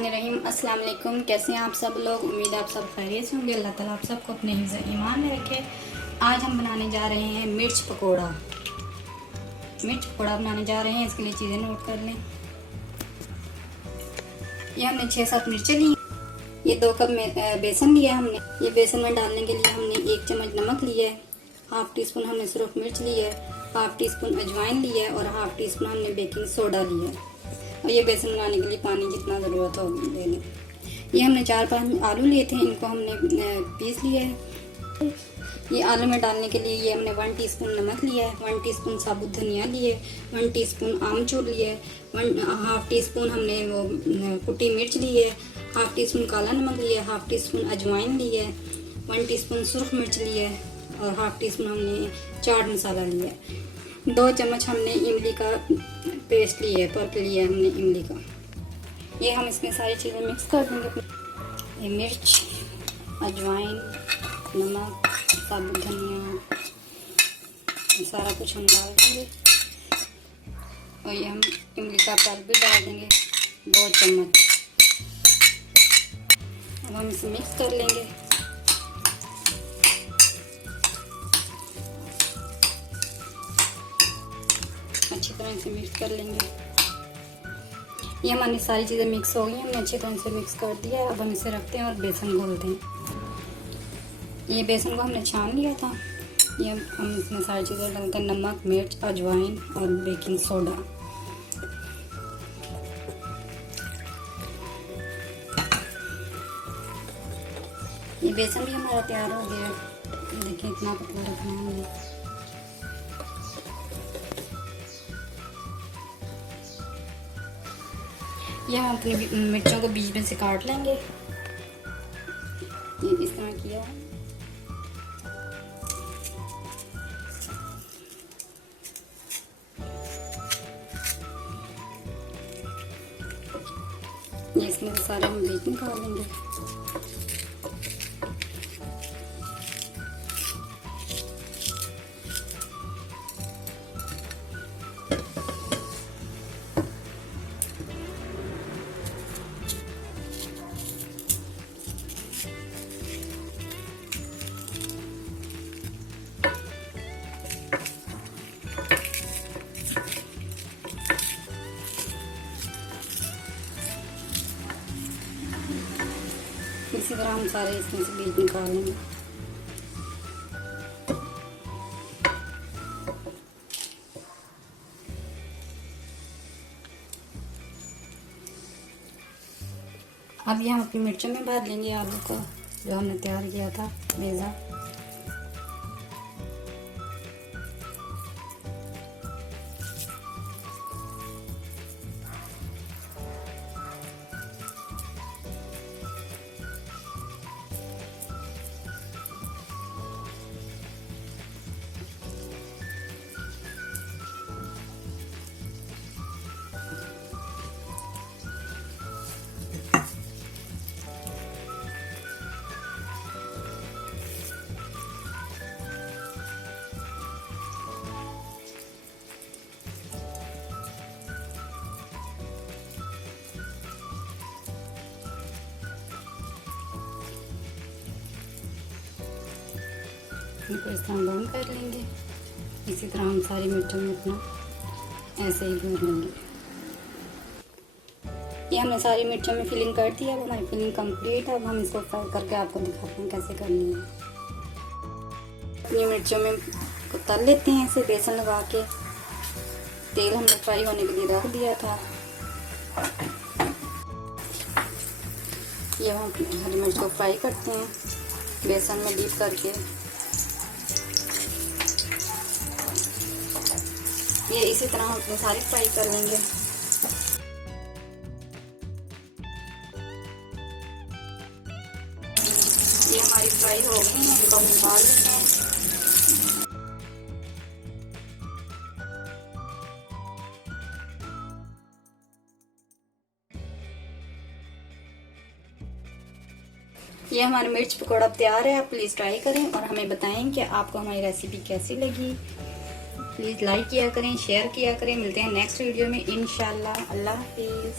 बिस्मिल्लाहिर्रहमानिर्रहीम। अस्सलाम वालेकुम। कैसे हैं आप सब लोग? उम्मीद है आप सब खैरियत से होंगे। अल्लाह ताला आप सबको अपने हिफ्ज़ ईमान में रखे। आज हम बनाने जा रहे हैं मिर्च पकोड़ा। मिर्च पकोड़ा बनाने जा रहे हैं, इसके लिए चीज़ें नोट कर लें। ये हमने 6-7 मिर्चें ली। ये 2 कप में बेसन लिया हमने। ये बेसन में डालने के लिए हमने 1 चम्मच नमक लिया है, हाफ टी स्पून हमने सुरख मिर्च ली है, हाफ टी स्पून अजवाइन लिया है और हाफ टी स्पून हमने बेकिंग सोडा लिया है। और ये बेसन बनाने के लिए पानी जितना ज़रूरत हो ले लें। ये हमने 4-5 आलू लिए थे, इनको हमने पीस लिया है। ये आलू में डालने के लिए ये हमने 1 टीस्पून नमक लिया है, 1 टीस्पून साबुत धनिया लिए, 1 टीस्पून आमचूर लिए है, हाफ टी स्पून हमने वो कुटी मिर्च ली है, हाफ टी स्पून काला नमक लिया है, हाफ टी स्पून अजवाइन ली है, 1 टीस्पून सुरख मिर्च ली है और हाफ टी स्पून हमने चाट मसाला लिया है। 2 चम्मच हमने इमली का पेस्ट लिया है, पल्प लिया है हमने इमली का। ये हम इसमें सारी चीज़ें मिक्स कर देंगे। ये मिर्च, अजवाइन, नमक, साबुत धनिया, ये सारा कुछ हम डाल देंगे। और ये हम इमली का पल्प भी डाल देंगे 2 चम्मच। अब हम इसे मिक्स कर लेंगे। अच्छी तरह से मिक्स कर लेंगे। ये हमारी सारी चीज़ें मिक्स हो गई, हमने अच्छी तरह से मिक्स कर दिया है। अब हम इसे रखते हैं और बेसन घोलते हैं। ये बेसन को हमने छान लिया था। ये हम इसमें सारी चीज़ें डालते हैं, नमक, मिर्च, अजवाइन और बेकिंग सोडा। ये बेसन भी हमारा तैयार हो गया है। देखिए इतना पतला रखना है हमें। ये हम अपनी मिर्चों को बीच में से काट लेंगे। ये इस तरह किया है। ये इसमें सारे हम बीच में काट लेंगे। इसी तरह हम सारे इसमें से बीज निकाल लेंगे। अब ये हम अपनी मिर्चों में भर लेंगे आलू को जो हमने तैयार किया था मेज़ा। इनको इस तरह ब्राउन कर लेंगे। इसी तरह हम सारी मिर्चों में अपना ऐसे ही भून लेंगे। ये हमने सारी मिर्चों में फिलिंग कर दी है। अब हमारी फिलिंग कंप्लीट है। अब हम इसको फ्राई करके आपको दिखाते हैं कैसे करनी है। अपनी मिर्चों में को तल लेते हैं ऐसे बेसन लगा के। तेल हमने फ्राई होने के लिए रख दिया था। ये हम हरी मिर्च को फ्राई करते हैं बेसन में डीप करके। ये इसी तरह हम अपने सारे फ्राई कर लेंगे। ये हमारी फ्राई हो गई है, इनको हम निकाल लेते हैं। ये हमारा मिर्च पकौड़ा तैयार है। आप प्लीज़ ट्राई करें और हमें बताएं कि आपको हमारी रेसिपी कैसी लगी। प्लीज़ लाइक किया करें, शेयर किया करें। मिलते हैं नेक्स्ट वीडियो में इंशाल्लाह। अल्लाह हाफिज़।